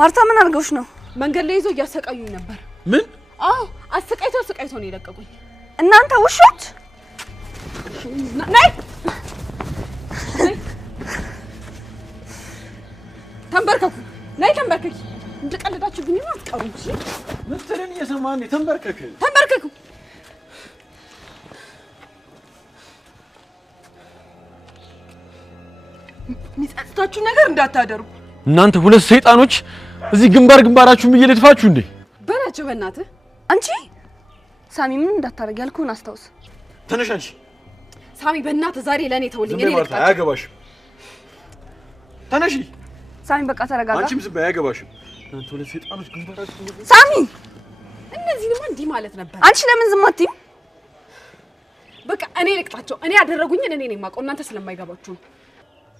ማርታ ምን አርገውሽ ነው? መንገድ ላይ ይዞ እያሰቃዩኝ ነበር። ምን? አዎ አሰቃይቶ ነው የለቀቁኝ። እናንተ ውሾች! ነይ ተንበርከኩ። ነይ ተንበርከኪ። እንደቀለዳችሁብኝ ነው አትቀሩም። እሺ ምትልን እየሰማን ተንበርከክ። ተንበርከኩ። ሚጸጽታችሁ ነገር እንዳታደርጉ። እናንተ ሁለት ሰይጣኖች እዚህ ግንባራችሁን እየለጥፋችሁ እንዴ? በላቸው በእናትህ። አንቺ ሳሚ ምን እንዳታረግ ያልኩህን አስታውስ። ተነሽ አንቺ። ሳሚ በእናትህ ዛሬ ለኔ ተውልኝ። እኔ ልቅጣ። አያገባሽም። ተነሺ ሳሚ በቃ ተረጋጋ። አንቺም ዝም በይ። አያገባሽም። እናንተ ሁለት ሰይጣኖች ግንባራችሁን ሳሚ እነዚህንማ እንዲህ ማለት ነበር። አንቺ ለምን ዝም አትይም? በቃ እኔ ልቅጣቸው። እኔ ያደረጉኝን እኔ ነኝ የማውቀው። እናንተ ስለማይገባችሁ ነው።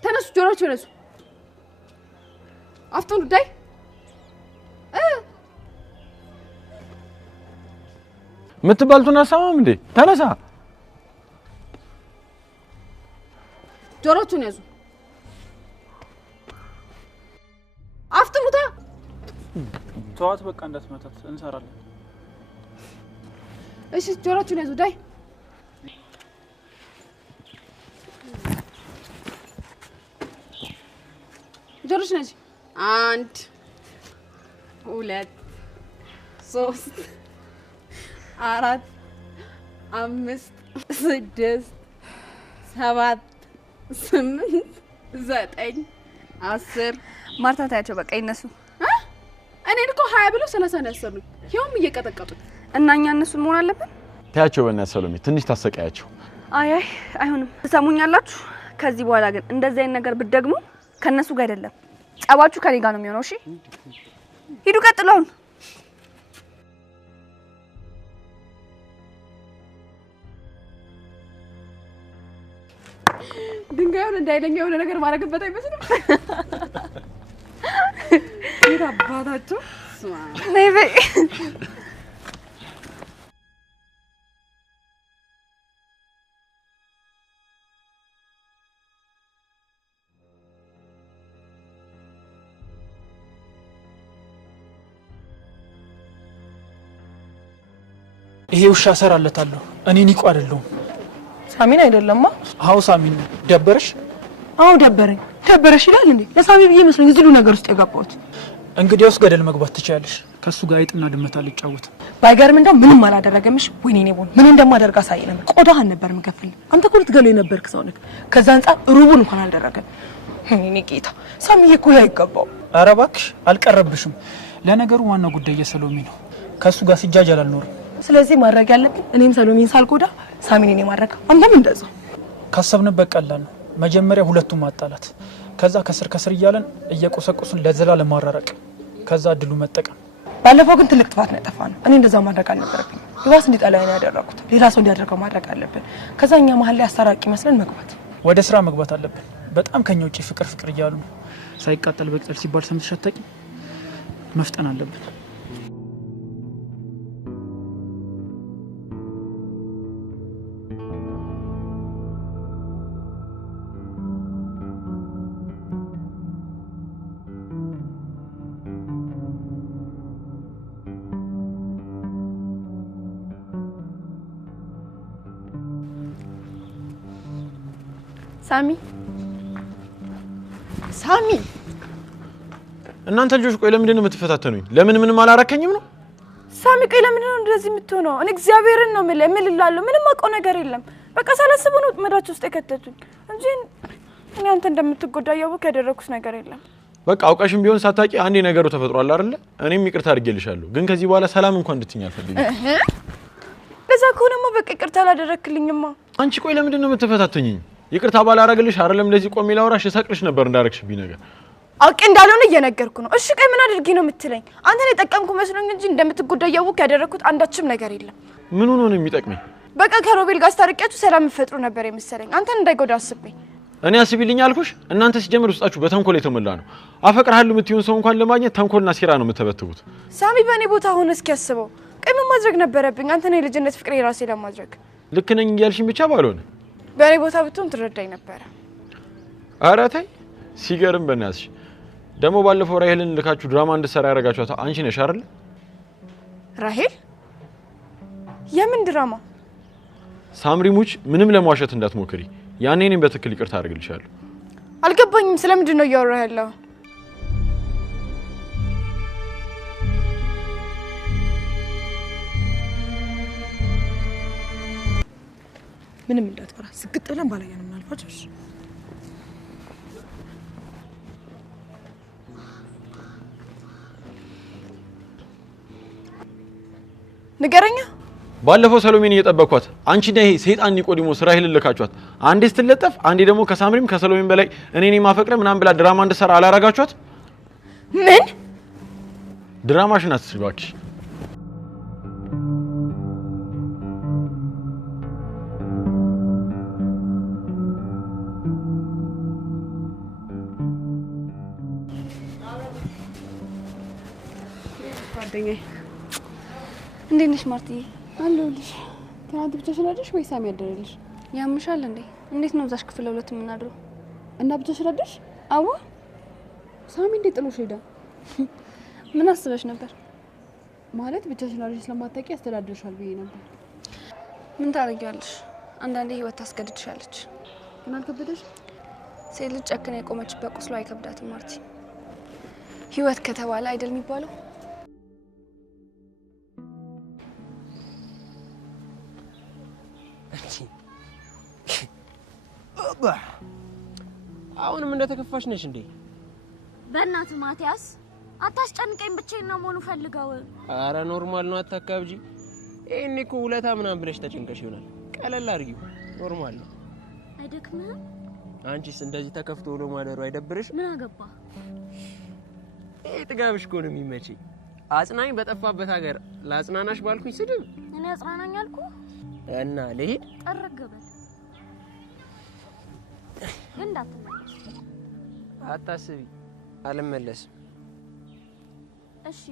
ተነሱ፣ ጆሮአችሁ ተነሱ። አፍቶን ዳይ ምትባልቱን አሳማም እንዴ? ተነሳ። ጆሮአችሁን ያዙ። አፍጥሩታ። ተዋት በቃ እንዳትመታት እንሰራለን። እሺ ጆሮአችሁን ያዙ። ዳይ ጆሮሽ ነጂ 1 2 3 4 5 6 7 8 9 10 ማርታ ታያቸው በቃ ይነሱ። እኔ እኮ 20 ብለው 30 ነው ያሰሩኝ። ይሄውም እየቀጠቀጡኝ እና እኛ እነሱን መሆን አለብን። ታያቸው በእናትሽ ሰሎሜ ትንሽ ታሰቃያቸው። አይ አይሆንም። ትሰሙኛላችሁ? ከዚህ በኋላ ግን እንደዚህ አይነት ነገር ብትደግሙ ከነሱ ጋር አይደለም ጸባችሁ ከኔ ጋር ነው የሚሆነው። እሺ ሂዱ ቀጥሉን። ድንጋዩን እንዳይለኛ የሆነ ነገር ማረግበት አይመስልም? ይራባታችሁ ነይ በይ። ይሄ ውሻ ሰራለታለሁ። እኔ ኒቆ አይደለሁም። ሳሚን አይደለማ? አዎ ሳሚን። ደበረሽ? አዎ ደበረሽ ይላል እንዴ? ለሳሚ ብዬ መስሎኝ እዚህ ሁሉ ነገር ውስጥ የገባሁት። እንግዲያውስ ገደል መግባት ትችያለሽ። ከሱ ጋር አይጥና ድመት አልጫወት። ባይገርም እንደው ምንም አላደረገምሽ። ወይኔ እኔ ምን እንደማደርግ አሳይ ነበር። ቆዳህን ነበር የምከፍል። አንተ እኮ ልትገለው የነበርክ ሰው ነህ። ከዛ አንፃር ሩቡን እንኳን አልደረገም። እኔ ጌታ ሳሚዬ እኮ ያይገባው። ኧረ እባክሽ አልቀረብሽም። ለነገሩ ዋናው ጉዳይ የሰሎሜ ነው። ከሱ ጋር ሲጃጃል አልኖርም። ስለዚህ ማድረግ ያለብን እኔም ሰሎሜን ሳልጎዳ ሳሚን እኔ ማድረግ፣ አንተም እንደዛው። ካሰብንበት ቀላል ነው። መጀመሪያ ሁለቱም ማጣላት፣ ከዛ ከስር እያለን እየቆሰቆሱን ለዘላለም ማራረቅ፣ ከዛ እድሉ መጠቀም። ባለፈው ግን ትልቅ ጥፋት ነው ያጠፋነው። እኔ እንደዛ ማድረግ አልነበረብኝም። ይባስ እንዲጠላኝ ነው ያደረኩት። ሌላ ሰው እንዲያደርገው ማድረግ አለብን። ከዛ እኛ መሀል ላይ አስታራቂ መስለን መግባት። ወደ ስራ መግባት አለብን። በጣም ከኛ ውጪ ፍቅር እያሉ ነው። ሳይቃጠል በቅጠል ሲባል ሰምተሽ አታውቂም? መፍጠን አለብን። ሳሚ እናንተ ልጆች ቆይ ለምንድን ነው የምትፈታተኑኝ? ለምን ምንም አላረከኝም ነው? ሳሚ ቆይ ለምንድን ነው እንደዚህ የምትሆነው? እኔ እግዚአብሔርን ነው እምልልሃለሁ ምንም አውቀው ነገር የለም። በቃ ሳላስብ ነው መዳችሁ ውስጥ የከተቱኝ እንጂ እኔ አንተ እንደምትጎዳ ያወቅ ያደረኩት ነገር የለም። በቃ አውቃሽም ቢሆን ሳታቂ አንዴ ነገሩ ተፈጥሯል አይደል? እኔም ይቅርታ አድርጌልሻለሁ። ግን ከዚህ በኋላ ሰላም እንኳን እንድትኛ አልፈልግም። ለዛ ከሆነማ በቃ ይቅርታ አላደረክልኝማ። አንቺ ቆይ ለምንድን ነው የምትፈታተኝኝ? ይቅርታ ባላረግልሽ አይደለም እንደዚህ ቆሜ ላወራሽ እሰቅልሽ ነበር እንዳረክሽብኝ ነገር። አውቄ እንዳልሆነ እየነገርኩ ነው። እሺ ቆይ ምን አድርጌ ነው የምትለኝ? አንተ ነው የጠቀምኩ መስሎኝ እንጂ እንደምትጎዳ ያወቅ ያደረኩት አንዳችም ነገር የለም። ምን ሆኖ ነው የሚጠቅመኝ? በቃ ከሮቤል ጋር አስታርቂያችሁ ሰላም ፈጥሩ ነበር የመሰለኝ። አንተን እንዳይጎዳ አስበኝ። እኔ አስቢልኝ አልኩሽ። እናንተ ሲጀምር ውስጣችሁ በተንኮል የተሞላ ነው። አፈቅርሃለሁ የምትይውን ሰው እንኳን ለማግኘት ተንኮልና ሴራ ነው የምትበትቡት። ሳሚ በእኔ ቦታ ሆነ እስኪ ያስበው። ቆይ ምን ማድረግ ነበረብኝ? አንተ ነው የልጅነት ፍቅሬ ራሴ ለማድረግ ልክ ነኝ እያልሽኝ ብቻ ባልሆነ በእኔ ቦታ ብትሆን ትረዳኝ ነበር። ኧረ ተይ ሲገርም በእናትሽ ደግሞ ባለፈው ራሄልን ልካችሁ ድራማ እንድትሰራ ያረጋችኋት አንቺ ነሽ አይደል? ራሄል? የምን ድራማ? ሳምሪሙች ምንም ለማዋሸት እንዳትሞክሪ። ያኔ እኔም በትክክል ይቅርታ አድርግልሻለሁ። አልገባኝም። ስለምንድን ነው እያወራህ ያለው? ምንም እንዳትፈራ ስግጥ ብለን ባላየን እናልፋችሁ። ንገረኛ። ባለፈው ሰሎሜን እየጠበቅኳት አንቺና ይሄ ሰይጣን ኒቆዲሞስ ራሄልን ልካችኋት አንዴ ስትለጠፍ አንዴ ደግሞ ከሳምሪም ከሰሎሜን በላይ እኔን ማፈቅረ ምናምን ብላ ድራማ እንድትሰራ አላረጋችኋት? ምን ድራማሽን አትስሪ እባክሽ። ጓደኛዬ እንዴት ነሽ ማርትዬ? አለሁልሽ። ትናንት ብቻሽን አደርሽ ወይ ሳሚ ያደረልሽ? ያምሻል እንዴ? እንዴት ነው እዛሽ ክፍል ለሁለት የምናድረው? እና ብቻሽን አደርሽ? አዎ። ሳሚ እንዴት ጥሎሽ ሄደ? ምን አስበሽ ነበር? ማለት ብቻሽን አደርሽ ስለማታውቂ ያስተዳድርሻል ብዬ ነበር። ምን ታደርጊያለሽ? አንዳንዴ ህይወት ታስገድድሻለች። ግን አልከበደሽ? ሴት ልጅ ጨክና የቆመችበት ቁስሏ አይከብዳትም ማርቲ። ህይወት ከተባለ አይደል የሚባለው? አሁንም እንደተከፋሽ ነሽ እንዴ? በእናት ማቲያስ አታስጨንቀኝ፣ ብቻዬን ነው መሆኑ ፈልገው። አረ ኖርማል ነው፣ አታካብጂ። ይሄኔ እኮ ውለታ ምናምን ብለሽ ተጨንቀሽ ይሆናል። ቀለል አድርጊው፣ ኖርማል ነው። አይደክምህም? አንቺስ እንደዚህ ተከፍቶ ውሎ ማደሩ አይደብርሽ? ምን አገባ? ይሄ ጥጋብሽ እኮ ነው የሚመችኝ። አጽናኝ በጠፋበት ሀገር ለአጽናናሽ ባልኩኝ ስድብ እኔ አጽናናኝ አልኩ እና ልሂድ። ጠረገበል ግን እንዳትመለስ። አታስቢ፣ አልመለስም። እሺ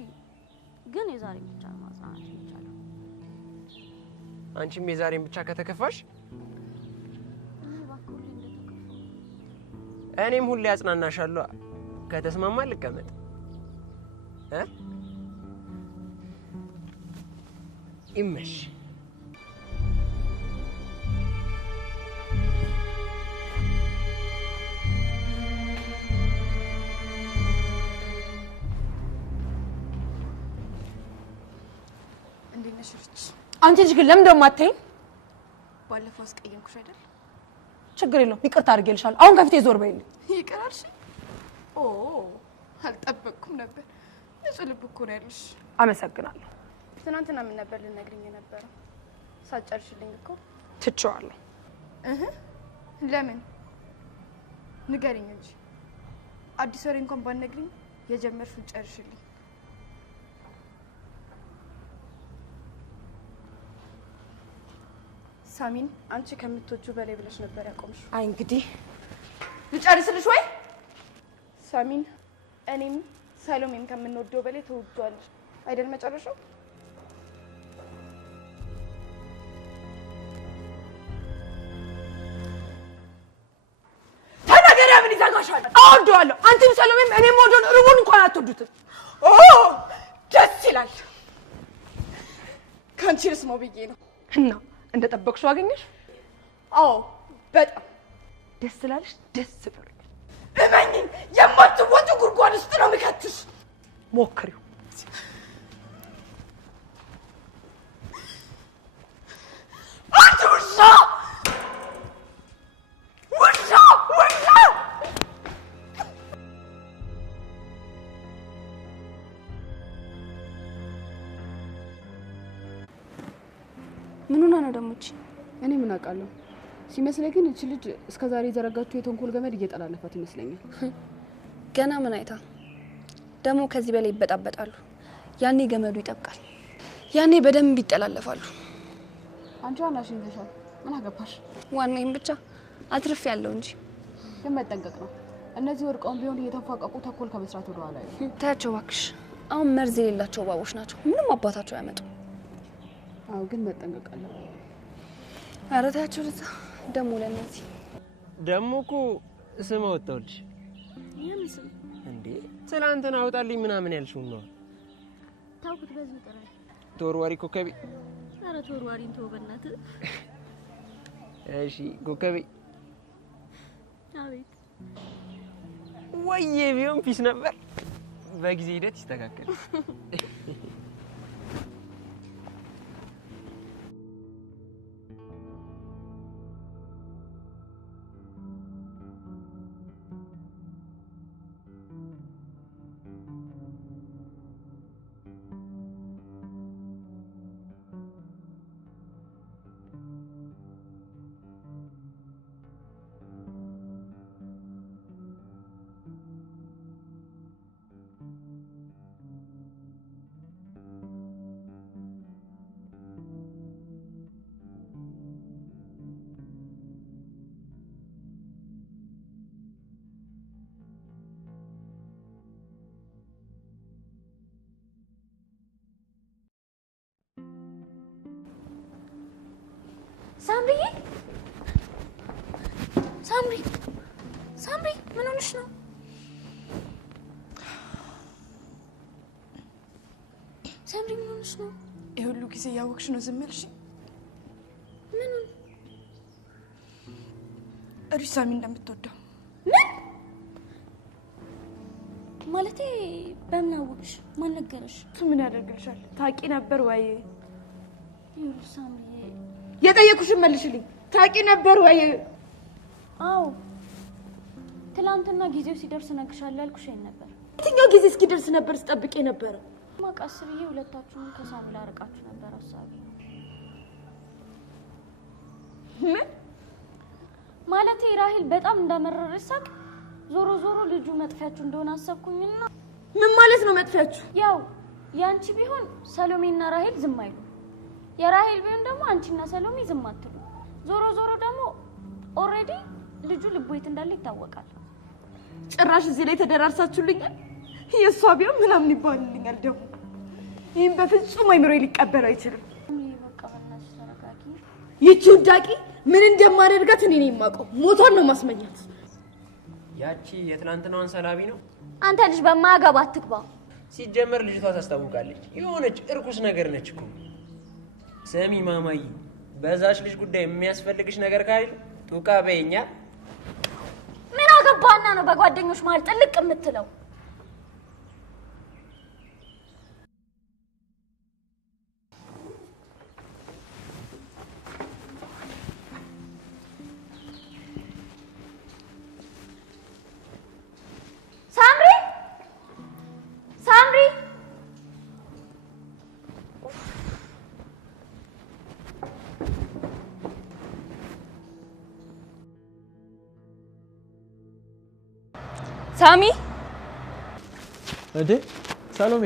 ግን የዛሬ ብቻ ነው ማጽናናት የሚቻለው። አንቺም የዛሬን ብቻ ከተከፋሽ እኔ እባክህ ሁሌ እንደተከፋው። እኔም ሁሌ አጽናናሻለሁ። ከተስማማ ልቀመጥ ይመሽ። እንዴት ነሽ ርች? አንቺ ልጅ ግን ለምን ደሞ አትይኝ? ባለፈው አስቀየምኩሽ አይደል? ችግር የለውም ይቅርታ አድርጌልሻለሁ። አሁን ከፊቴ ዞር በይልኝ። ይቅራልሽ? ኦ አልጠበቅኩም ነበር። ንጹህ ልብ እኮ ነው ያለሽ። አመሰግናለሁ። ትናንትና ምን ነበር ልነግሪኝ የነበረው? ሳጨርሽልኝ እኮ ትቼዋለሁ። ለምን ንገሪኝ እንጂ አዲስ ወሬ እንኳን ባትነግሪኝ የጀመርሽውን ጨርሽልኝ። ሳሚን አንቺ ከምትወጁ በላይ ብለሽ ነበር ያቆምሽ። አይ እንግዲህ ልጨርስልሽ ወይ? ሳሚን እኔም ሰሎሜም ከምንወደው በላይ ተወዷለሽ አይደል? መጨረሻው ተናገሪ። ምን ይዘጋሻል? አወደዋለሁ። አንቺም ሰሎሜም እኔም ወደን ሩቡን እንኳን አትወዱትም። ኦ ደስ ይላል። ከአንቺ ልስማው ብዬ ነው። እና እንደጠበቅሽው አገኘሽ? አዎ በጣም ደስ ስላለሽ ደስ ብሎኛል። እመኚኝ፣ የማትወጡ ጉድጓድ ውስጥ ነው የምከትሽ። ሞክሪው። አንቺ ውሻ! ውሻ! ውሻ! ምን ሆና ነው ደግሞ እቺ? እኔ ምን አውቃለሁ። ሲመስለኝ ግን እቺ ልጅ እስከዛሬ የዘረጋችው የተንኮል ገመድ እየጠላለፋት ይመስለኛል። ገና ምን አይታ ደግሞ ከዚህ በላይ ይበጣበጣሉ። ያኔ ገመዱ ይጠብቃል። ያኔ በደንብ ይጠላለፋሉ። አንቺ ዋናሽን ይዘሻል። ምን አገባሽ? ዋናዬም ብቻ አትርፍ ያለው እንጂ ግን መጠንቀቅ ነው። እነዚህ ወርቀውን ቢሆን እየተፋቀቁ ተንኮል ከመስራት ወደ ኋላ አይደል? ታያቸው እባክሽ። አሁን መርዝ የሌላቸው እባቦች ናቸው። ምንም አባታቸው አያመጡ። አዎ ግን መጠንቀቅ አለ። ኧረ ታያቸው ለዛ ደግሞ ለነዚህ ደግሞ እኮ ስም አወጣሁልሽ ይሄን ስም እንዴ። እንዴ ትላንትና አውጣልኝ ምናምን ያልሽው ነው ታውቁት በዚህ ጥራ ተወርዋሪ ኮከቤ ኧረ ተወርዋሪን ተው በእናትህ እሺ ኮከቤ አቤት ወይዬ ቢሆን ፒስ ነበር በጊዜ ሂደት ይስተካከል ሳምሪ ምን ሆነሽ ነው? ሳምሪ ምን ሆነሽ ነው? የሁሉ ጊዜ ያወቅሽ ነው ዝም ያልሽ? ምኑን? እርሽ ሳሚ እንደምትወደው ማለቴ በምን አወቅሽ? ማን ነገረሽ? እሱ ምን ያደርግልሻል? ታውቂ ነበር ወይ? ይኸውልሽ ሳምሪ የጠየኩሽን መልሽልኝ። ታውቂ ነበር ወይ? አዎ ትላንትና ጊዜው ሲደርስ እነግርሻለሁ ያልኩሽ ነበር። የትኛው ጊዜ እስኪደርስ ነበር ስጠብቅ ነበር? ማቃስ ብዬ ሁለታችሁን ከሳሚ ላርቃችሁ ነበር ሀሳቤ። ምን ማለቴ ራሂል በጣም እንዳመረረሽ ሳቅ ዞሮ ዞሮ ልጁ መጥፊያችሁ እንደሆነ አሰብኩኝና። ምን ማለት ነው መጥፊያችሁ? ያው ያንቺ ቢሆን ሰሎሜና ራሂል ዝም አይሉ፣ የራሂል ቢሆን ደግሞ አንቺና ሰሎሜ ዝም አትሉ። ዞሮ ዞሮ ደግሞ ኦሬዲ ልጁ ልቦይት እንዳለ ይታወቃል። ጭራሽ እዚህ ላይ ተደራርሳችሁልኛል። የሷ ቢሆን ምናምን ይባልልኛል ደግሞ። ይሄን በፍጹም አይምሮ ሊቀበል አይችልም። በቃ በእናትሽ ተረጋጊ። ይቺ ውዳቂ ምን እንደማደርጋት እኔ ነኝ የማውቀው። ሞቷን ነው ማስመኛት። ያቺ የትላንትናዋን ሰላቢ ነው። አንተ ልጅ በማያገባ አትግባ። ሲጀመር ልጅቷ ታስታውቃለች። የሆነች እርኩስ ነገር ነች እኮ። ስሚ ማማዬ፣ በዛች ልጅ ጉዳይ የሚያስፈልግሽ ነገር ካለ ጡቃ በይኛ። ምን አገባና ነው በጓደኞች መሀል ጥልቅ የምትለው? ሳምሪ ሳምሪ ሳሚ እንዴ ሰሎሜ፣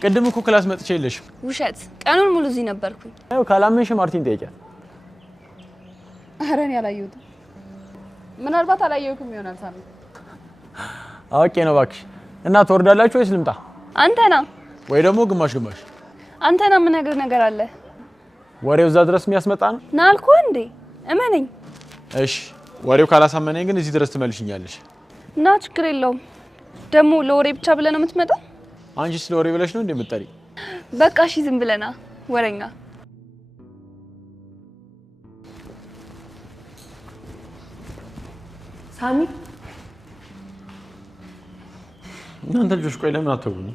ቅድም እኮ ክላስ መጥቼ የለሽም። ውሸት፣ ቀኑን ሙሉ እዚህ ነበርኩኝ። አዎ ካላመንሽ ማርቲን ጠይቂያት። ኧረ እኔ አላየሁትም። ምናልባት አላየሁትም ይሆናል ሳሚ። አውቄ ነው እባክሽ። እና ትወርዳላችሁ ወይስ ልምጣ? አንተና ወይ ደግሞ ግማሽ ግማሽ? አንተና ምን ነገር አለ? ወሬው እዛ ድረስ የሚያስመጣ ነው ና አልኩህ እንዴ፣ እመነኝ። እሺ ወሬው ካላሳመነኝ ግን እዚህ ድረስ ትመልሽኛለሽ። እና ችግር የለውም። ደግሞ ለወሬ ብቻ ብለህ ነው የምትመጣው? አንቺ ስለ ወሬ ብለሽ ነው እንደምትጠሪ? በቃ እሺ ዝም ብለና ወሬኛ። ሳሚ እናንተ ልጆች ቆይ ለምን አትተውኝ?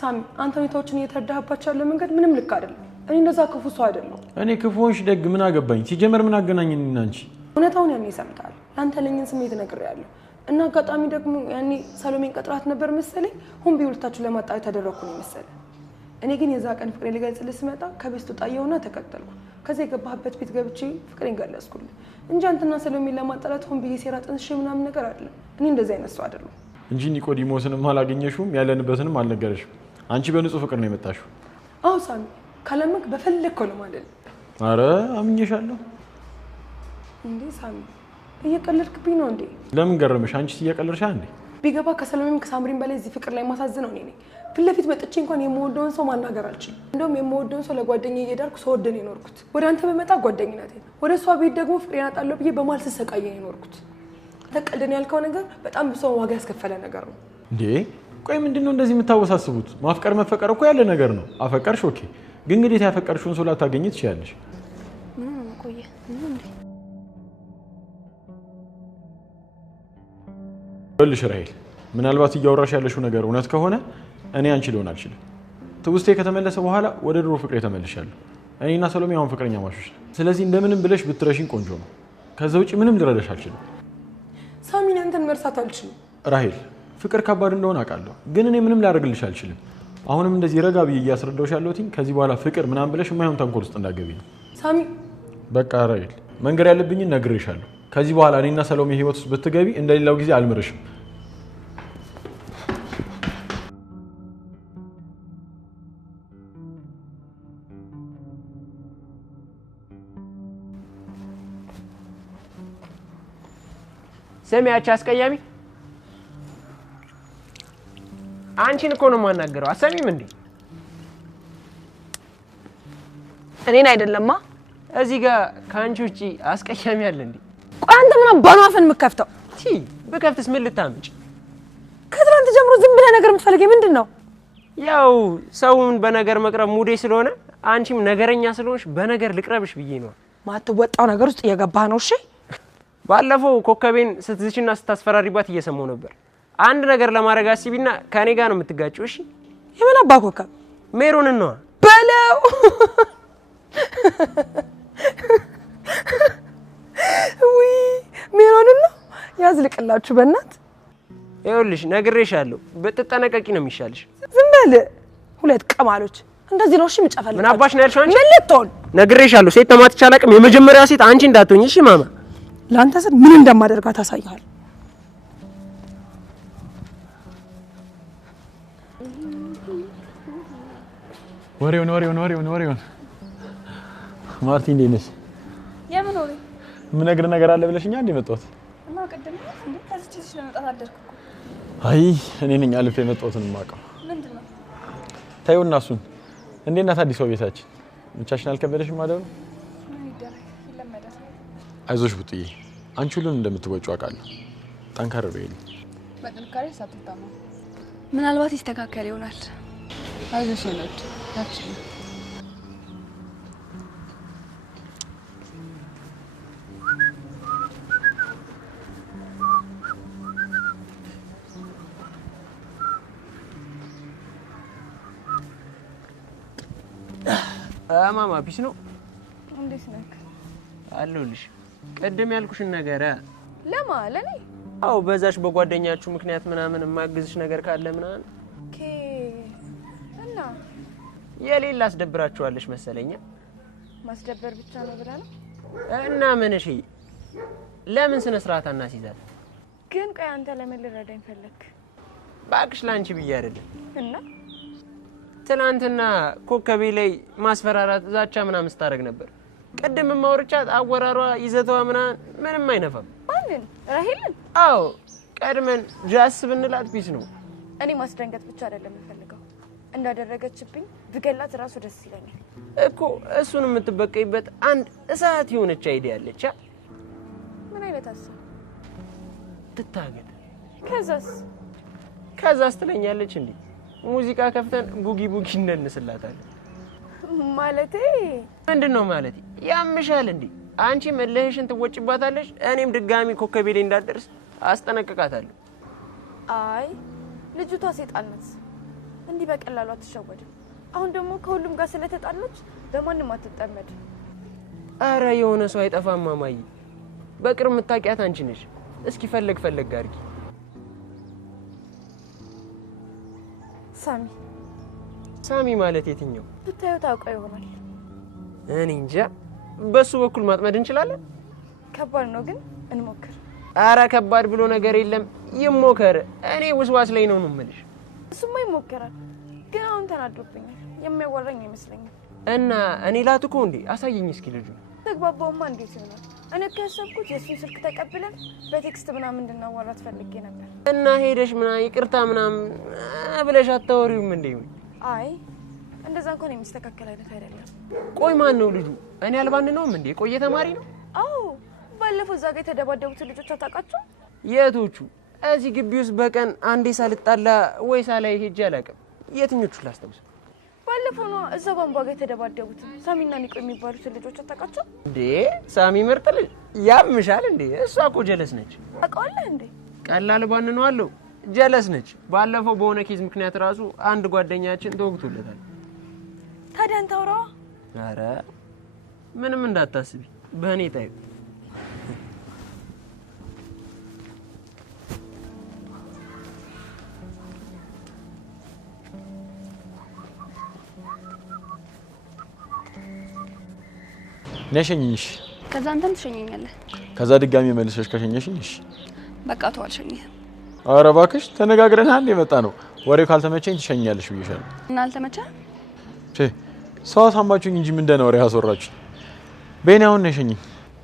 ሳሚ አንተ ሁኔታዎችን እየተረዳህባቸው ያለው መንገድ ምንም ልክ አይደለም። እኔ እንደዛ ክፉ ሰው አይደለሁ። እኔ ክፉንሽ ደግ ምን አገባኝ? ሲጀመር ምን አገናኘን እና አንቺ? እውነታውን ያኔ ሰምተሃል። ለአንተ ለኝን ስሜት ነግሬያለሁ። እና አጋጣሚ ደግሞ ያኔ ሰሎሜን ቀጥራት ነበር መሰለኝ። ሁን ቢውልታችሁ ለማጣላት ያደረኩ ነው መሰለኝ። እኔ ግን የዛ ቀን ፍቅሬ ልገልጽልህ ስመጣ ከቤት ወጣየውና ተከተልኩ። ከዛ የገባህበት ቤት ገብቼ ፍቅሬን ገለጽኩልህ እንጂ አንተና ሰሎሜን ለማጣላት ሁን ብዬ ሴራ ጥንስሼ ምናምን ነገር አይደለም። እኔ እንደዚህ አይነት ሰው አይደለሁ። እንጂ ኒቆዲሞስንም አላገኘሽውም፣ ያለንበትንም አልነገረሽም። አንቺ በንጹህ ፍቅር ነው የመጣሽው። አዎ ሳሚ፣ ካለምክ በፈለግከው ነው ማለት ነው። አረ አምኜሻለሁ። እንዴ ሳሚ እየቀለድክብኝ ነው እንዴ? ለምን ገረመሽ? አንቺ እየቀለድሻ እንዴ? ቢገባ ከሰሎሜም ከሳምሪም በላይ እዚህ ፍቅር ላይ ማሳዝነው እኔ ነኝ። ፊት ለፊት መጥቼ እንኳን የምወደውን ሰው ማናገር አልችልም። እንደውም የምወደውን ሰው ለጓደኛዬ እየዳርኩ ስወደን የኖርኩት። ወደ አንተ በመጣ ጓደኝነቴ፣ ወደ እሷ ቤት ደግሞ ፍቅሬን አጣለሁ ብዬ በማል ስሰቃየን የኖርኩት። አንተ ቀልደን ያልከው ነገር በጣም ብዙ ዋጋ ያስከፈለ ነገር ነው እንዴ ቆይ ምንድነው እንደዚህ የምታወሳስቡት ማፍቀር መፈቀር እኮ ያለ ነገር ነው አፈቀርሽ ኦኬ ግን እንግዲህ ያፈቀርሽውን ሰው ላታገኝ ትችያለሽ ምን ነው ቆየ ምን እንዴ ወልሽ ራይል ምናልባት እያወራሽ ያለሽው ነገር እውነት ከሆነ እኔ አንቺ ሊሆን አልችልም ትውስቴ ከተመለሰ በኋላ ወደ ድሮ ፍቅሬ ተመልሻለሁ እኔና ሰሎሜ አሁን ፍቅረኛ ማሾች ስለዚህ እንደምንም ብለሽ ብትረሽኝ ቆንጆ ነው ከዛ ውጪ ምንም ልረዳሽ አልችልም ሳሚን አንተን መርሳት አልችልም ራይል ፍቅር ከባድ እንደሆነ አውቃለሁ ግን እኔ ምንም ላደርግልሽ አልችልም አሁንም እንደዚህ ረጋ ብዬ እያስረዳሁሽ ያለሁትኝ ከዚህ በኋላ ፍቅር ምናምን ብለሽ የማይሆን ተንኮል ውስጥ እንዳትገቢ ነው ሳሚ በቃ ራይል መንገር ያለብኝን ነግሬሻለሁ ከዚህ በኋላ እኔና ሰሎሜ ህይወት ውስጥ ብትገቢ እንደሌላው ጊዜ አልምርሽም ሰሚያች አስቀያሚ አንቺን እኮ ነው ማናገረው አሰሚም እንዴ እኔን አይደለማ እዚህ ጋር ካንቺ ውጪ አስቀያሚ አለ እንዴ ቆይ አንተ ምን አባኑ አፈን የምከፍተው ቲ በከፍተስ ምን ልታምጪ ከትላንት ጀምሮ ዝም ብለህ ነገር የምትፈልገኝ ምንድነው ያው ሰውን በነገር መቅረብ ሙዴ ስለሆነ አንቺም ነገረኛ ስለሆንሽ በነገር ልቅረብሽ ብዬ ነው ማትወጣው ነገር ውስጥ እየገባህ ነው እሺ ባለፈው ኮከቤን ስትዝችና ስታስፈራሪባት እየሰማው ነበር አንድ ነገር ለማድረግ አስቢና ከኔ ጋር ነው የምትጋጭው እሺ የምን አባ ኮከብ ሜሮንን ነው በለው ውይ ሜሮንን ነው ያዝልቅላችሁ በእናት ይኸውልሽ ነግሬሻለሁ ብትጠነቀቂ ነው የሚሻልሽ ዝም በል ሁለት ቀማሎች እንደዚህ ነው እሺ ምጨፈልኝ ምን አባሽ ነው ያልሽው አንቺ ምን ልትሆን ነግሬሻለሁ ሴት ተማትቻ አላቅም የመጀመሪያ ሴት አንቺ እንዳትሆኚ እሺ ማማ ላንተ ስል ምን እንደማደርጋት ታሳያለህ ወሬውን ማርቲ እንዴት ነሽ የምን ወሬ ምን ነገር አለ ብለሽኛ እንዴ መጣሁት እና ቀደም እንዴ ከዚህ ልጅ ለመጣት አደርኩ አይ እኔ ነኝ አልፌ መጣሁትን ማቀው ምንድነው ታዩና እሱን እንዴት ናት አዲስ ቤታችን ብቻሽን አልከበደሽም ማደሩ ምን ይደረግ ይለመዳል አይዞሽ ቡጥዬ አንቺ ሁሉን እንደምትወጪው አውቃለሁ ጠንካራ በይልኝ በጥንካሬ ሳትታማ ምናልባት ይስተካከል ይሆናል አይዞሽ ነው ታች ማማ ፒስ ነው እንዴት ነህ አለሁልሽ ቀደም ያልኩሽን ነገር ለማለኔ አው በዛሽ በጓደኛችሁ ምክንያት ምናምን ማግዝሽ ነገር ካለ ምናምን ኬ እና የሌላ አስደብራችኋለሽ መሰለኛ ማስደበር ብቻ ነው ብላ ነው እና ምን እሺ ለምን ስነ ስርዓት አናሲዛት ግን ቆይ አንተ ለምን ልረዳኝ ፈለክ ባክሽ ላንቺ ብዬ አይደለም እና ትናንትና ኮከቤ ላይ ማስፈራራት ዛቻ ምናምን ስታረግ ነበር ቀደም ማውርቻት አወራሯ ይዘቷ ምንም አይነፋም ማንን ራሄልን አው ቀድመን ጃስ ብንላት ፒስ ነው እኔ ማስደንገጥ ብቻ አይደለም የምፈልገው እንዳደረገችብኝ ብገላት ራሱ ደስ ይለኛል እኮ እሱን የምትበቀይበት አንድ እሳት የሆነች አይዲያ አለች ምን አይነት ሀሳብ ትታገድ ከዛስ ትለኛለች እንዴ ሙዚቃ ከፍተን ቡጊ እንደንስላታለን ማለቴ ምንድነው ማለት ያምሻል እንዴ አንቺ መለህሽን ትወጭባታለሽ እኔም ድጋሚ ኮከቤ ላይ እንዳደርስ አስጠነቅቃታለሁ አይ ልጅቷ ሰይጣን ናት እንዲህ በቀላሉ አትሸወድም አሁን ደግሞ ከሁሉም ጋር ስለተጣለች በማንም አትጠመድ አረ የሆነ ሰው አይጠፋም ማማዬ በቅርብ መታቂያት አንቺ ነሽ እስኪ ፈለግ አድርጊ ሳሚ ማለት የትኛው ብታዩ ታውቀው ይሆናል እኔ እንጃ በሱ በኩል ማጥመድ እንችላለን ከባድ ነው ግን እንሞክር አረ ከባድ ብሎ ነገር የለም ይሞከር እኔ ወስዋስ ላይ ነው የምልሽ እሱማ ይሞከራል ግን አሁን ተናዶብኛል የሚያወራኝ አይመስለኝም እና እኔ ላትኮ እንዴ አሳየኝ እስኪ ልጁ ተግባባውማ እንዴት ይሆናል እኔ ከሰብኩት የሱን ስልክ ተቀብለን በቴክስት ምናምን እንድናወራት ፈልጌ ነበር እና ሄደሽ ይቅርታ ምናምን ብለሽ አታወሪውም እንዴ አይ እንደዛ እንኳን የሚስተካከል አይነት አይደለም ቆይ ማን ነው ልጁ እኔ አልባን ነውም እንዴ ቆየ ተማሪ ነው አዎ ባለፈው እዛ ጋር የተደባደቡት ልጆች አታውቃቸው የቶቹ እዚህ ግቢ ውስጥ በቀን አንዴ ሳልጣላ ወይ ሳላይ ሄጄ አላውቅም። የትኞቹ ላስታውስ? ባለፈው ነው እዛ ቧንቧ ጋር የተደባደቡት ሳሚና ኒቆ የሚባሉት ልጆች አታውቃቸው እንዴ? ሳሚ ምርጥ ልጅ ያምሻል እንዴ? እሷ እኮ ጀለስ ነች። አውቀዋለህ እንዴ? ቀላል ባንነው አለው ጀለስ ነች። ባለፈው በሆነ ኬዝ ምክንያት ራሱ አንድ ጓደኛችን ተወግቶለታል። ታዲያ አንተ አውራዋ። ኧረ ምንም እንዳታስቢ በእኔ ታይ። ነሽኝሽ ከዛ አንተም ትሸኘኛለህ። ከዛ ድጋሚ መልሰሽ ከሸኘሽኝሽ በቃ ተው አልሸኝህም። ኧረ እባክሽ ተነጋግረናል የመጣ ነው። ወሬው ካልተመቸኝ ትሸኛለሽ ብዬሻለሁ። እና አልተመቸህ? ሰው አሳማችሁኝ እንጂ ምን ደህና ወሬ ያስወራችሁ። በእኔ አሁን ነሽኝ።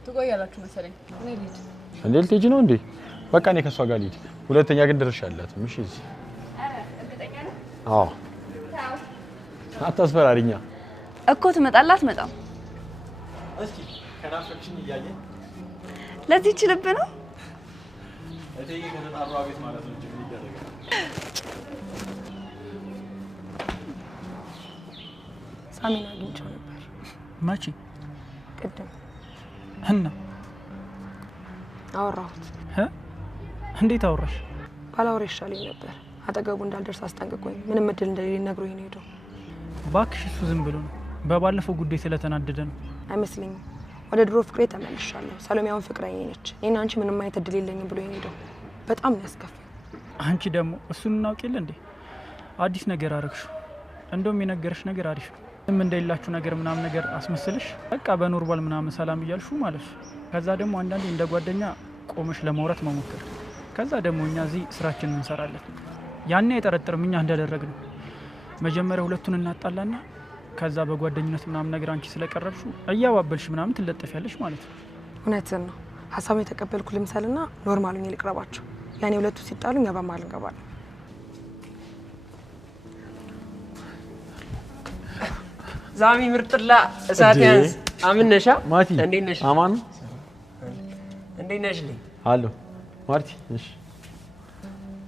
ትቆያላችሁ መሰለኝ። እኔ ልሂድ። እንዴ ልትሄጂ ነው እንዴ? በቃ እኔ ከሷ ጋር ልሂድ። ሁለተኛ ግን ድርሻላት። እሺ እዚህ እርግጠኛ ነህ? አዎ አታስፈራሪኛ እኮ ትመጣለህ አትመጣም? እስኪ ከናፈቅሽኝ እያየን ለዚህ ይችልብ ነው እቴጌ ከተጣራ ቤት ማለት ነው እንጂ ምን ይደረጋል? ሳሚን አግኝቼው ነበር። መቼ? ቅድም እና አወራሁት። እንዴት አወራሽ? ባላወራ ይሻለኝ ነበር። አጠገቡ እንዳልደርስ አስጠንቅቆኝ ምንም እድል እንደሌለኝ ነግሮኝ ነው ሄደው። እባክሽ እሱ ዝም ብሎ ነው። በባለፈው ጉዳይ ስለተናደደ ነው። አይመስለኝም። ወደ ድሮ ፍቅሬ ተመልሻለሁ። ሰሎሜያውን ፍቅረኛዬ ነች። እኔና አንቺ ምንም አይነት እድል የለኝም ብሎ ሄደው። በጣም ነው ያስከፋኝ። አንቺ ደግሞ እሱን እናውቅ የለ እንዴ? አዲስ ነገር አረግሽው። እንደውም የነገረሽ ነገር አሪፍ ነው። ምንም እንደሌላችሁ ነገር ምናምን ነገር አስመስልሽ በቃ በኖርማል ምናምን ሰላም እያልሹ ማለት ነው። ከዛ ደግሞ አንዳንዴ እንደ ጓደኛ ቆመሽ ለማውራት መሞከር። ከዛ ደግሞ እኛ እዚህ ስራችንን እንሰራለን። ያኔ አይጠረጥርም እኛ እንዳደረግነው። መጀመሪያ ሁለቱን እናጣላና ከዛ በጓደኝነት ምናምን ነገር አንቺ ስለቀረብሹ እያባበልሽ ምናምን ትለጠፊያለሽ ማለት ነው። እውነትን ነው። ሀሳቡን የተቀበልኩ ልምሰልና ኖርማሉን ልቅረባቸው። ያኔ ሁለቱ ሲጣሉ እኛ በመሀል እንገባለን። ዛሚ ምርጥላ እሳት ያንስ አምነሻ ማቲ እንዴት ነሽ? አማን እንዴት ነሽ? አሎ ማርቲ እሺ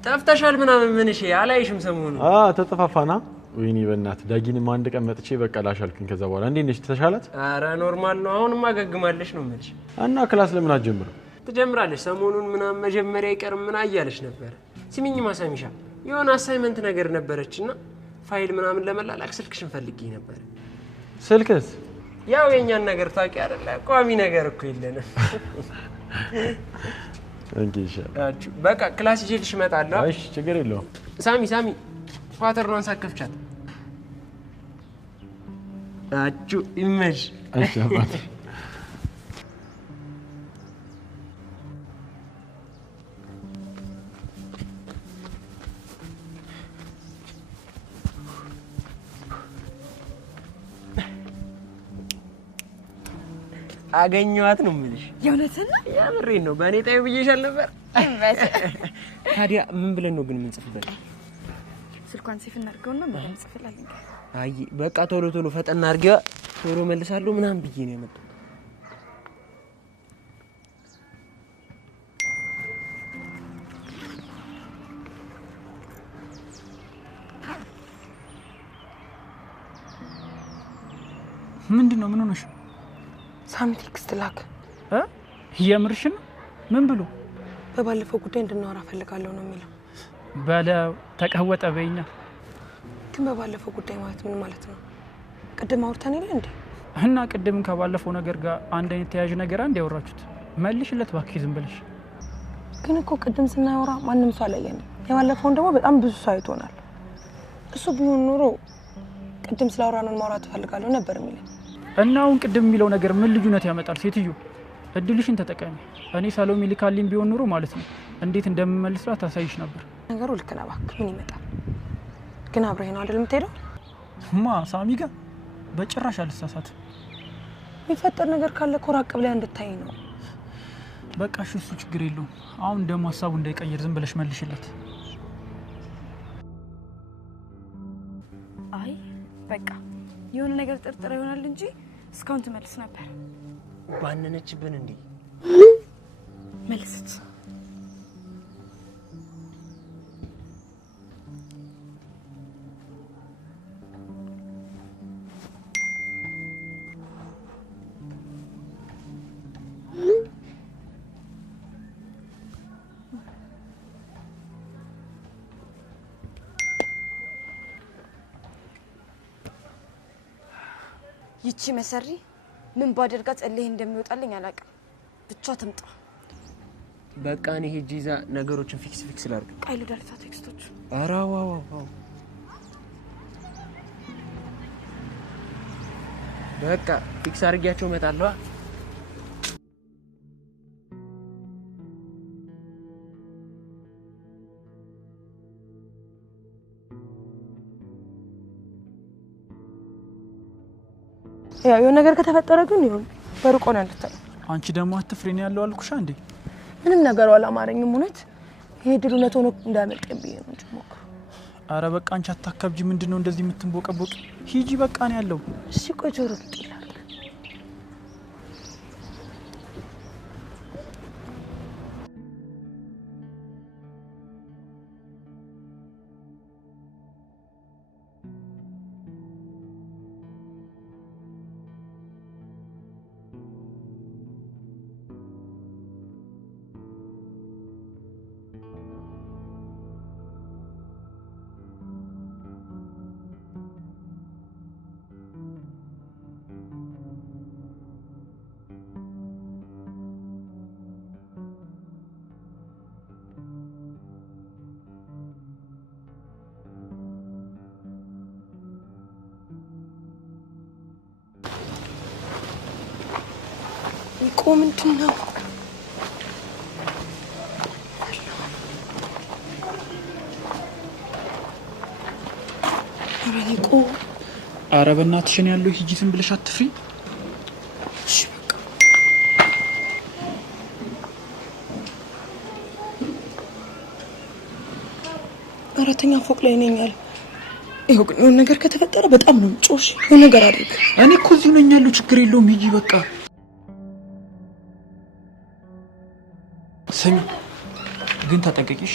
ጠፍተሻል ምናምን ምን እሺ አላይሽም ሰሞኑን ተጠፋፋና ወይኔ በእናትህ ዳጊንም አንድ ቀን መጥቼ በቃ ላሻልኩኝ ከዛ በኋላ እንዴት ነሽ ተሻላት ኧረ ኖርማል ነው አሁንማ ገግማለሽ ነው የምልሽ እና ክላስ ለምን አትጀምርም ትጀምራለሽ ሰሞኑን ምናምን መጀመሪያ ይቀርም ምን አያለሽ ነበር ሲሚኝ ማሳሚሻ የሆነ አሳይመንት ነገር ነበረችና ፋይል ምናምን ለመላላክ ስልክሽን ፈልጌ ነበር ስልክስ ያው የኛን ነገር ታውቂ አይደለ ቋሚ ነገር እኮ የለንም እንግዲህ በቃ ክላስ ይዤልሽ እመጣለሁ እሺ ችግር የለውም ሳሚ ፓተርኗን ሳከፍቻት አቹ ኢሜጅ እሺ አባት አገኘኋት ነው የምልሽ የእውነትና ያምሬን ነው በእኔ ጣዩ ብዬሻል ነበር ታዲያ ምን ብለን ነው ግን የምንጽፍበት ስልኳን ሴፍ እናድርገውና ምን እንጽፍላለን አይ በቃ ቶሎ ቶሎ ፈጠና አድርጊዋ ቶሎ መልሳለሁ ምናምን ብዬ ነው የመጣው ምንድነው ምን ሆነሽ ሳሚ ቴክስት ላክ የምርሽን ምን ብሎ በባለፈው ጉዳይ እንድናወራ ፈልጋለሁ ነው የሚለው ባለ ተቀወጠ በእኛ ግን በባለፈው ጉዳይ ማለት ምን ማለት ነው ቅድም አውርተን የለ እንዴ እና ቅድም ከባለፈው ነገር ጋር አንድ አይነት ተያዥ ነገር አንድ ያወራችሁት መልሽለት ባክሽ ዝም ብለሽ ግን እኮ ቅድም ስናወራ ማንንም ሰው አላየንም የባለፈውን ደግሞ በጣም ብዙ ሰው አይቶናል እሱ ቢሆን ኖሮ ቅድም ስላወራነው ማውራት ፈልጋለሁ ነበር የሚለው እና አሁን ቅድም የሚለው ነገር ምን ልዩነት ያመጣል ሴትዮ እድልሽን ተጠቀሚ እኔ ሰሎሜ ልካልኝ ቢሆን ኖሮ ማለት ነው እንዴት እንደምመልስላት ታሳይሽ ነበር ነገሩ ልክ ነው እባክህ ምን ይመጣል ግን አብረኸኝ ነው አይደል የምትሄደው ማ ሳሚ ጋር በጭራሽ አልሳሳትም የሚፈጠር ነገር ካለ እኮ ራቅ ብለህ እንድታይ ነው በቃ እሱ ችግር የለውም አሁን ደግሞ ሀሳቡ እንዳይቀየር ዝም ብለሽ መልሽለት አይ በቃ የሆነ ነገር ጥርጥር ይሆናል እንጂ እስካሁን ትመልስ ነበር ባንነችብን እንዴ መልስት ይቺ መሰሪ ምን ባደርጋት እልህ እንደሚወጣልኝ አላውቅም። ብቻ ትምጣ። በቃ እኔ ሄጄ እዛ ነገሮችን ፊክስ ላድርግ። ቃይሉ ዳርታ ቴክስቶች ኧረ ዋው በቃ ፊክስ አድርጊያቸው እመጣለሁ። ያው የሆነ ነገር ከተፈጠረ ግን ይሁን በሩቆ ነው እንድታይ። አንቺ ደግሞ አትፍሪኝ ያለው አልኩሽ እንዴ። ምንም ነገር አላማረኝም እውነት። ይሄ ድል እውነት ሆኖ እንዳመጣኝ ብዬ ነው እንጂ ሞክሩ። አረ በቃ አንቺ አታካብጂ። ምንድነው እንደዚህ የምትንቦቀቦቂ? ሂጂ በቃ ነው ያለው። እሺ ቆይ ጆሮ ይላል። ምንድን ነው? አረ በእናትሽ ነው ያለው። ሂጂ ዝም ብለሽ አትፍሪ። እሺ በቃ አራተኛ ፎቅ ላይ ነኝ ያለው። ይኸው ግን የሆነ ነገር ከተፈጠረ በጣም ነው ጮሽ። የሆነ ነገር አድርግ። እኔ እኮ እዚሁ ነኝ ያለው። ችግር የለውም ሂጂ በቃ። ስሚ ግን ተጠንቀቂሽ።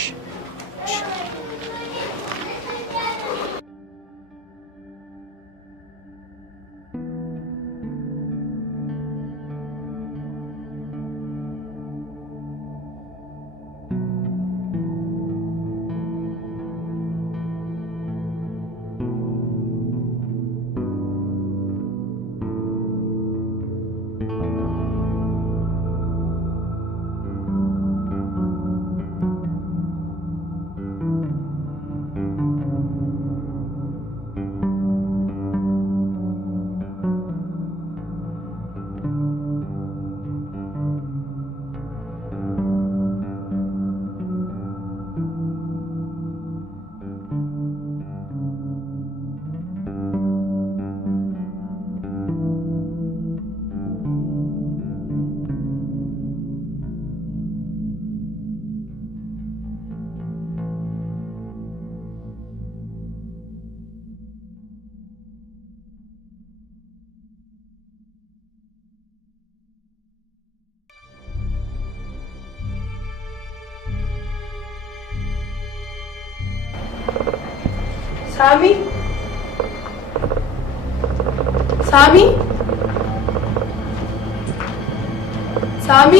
ሳሚ ሳሚ ሳሚ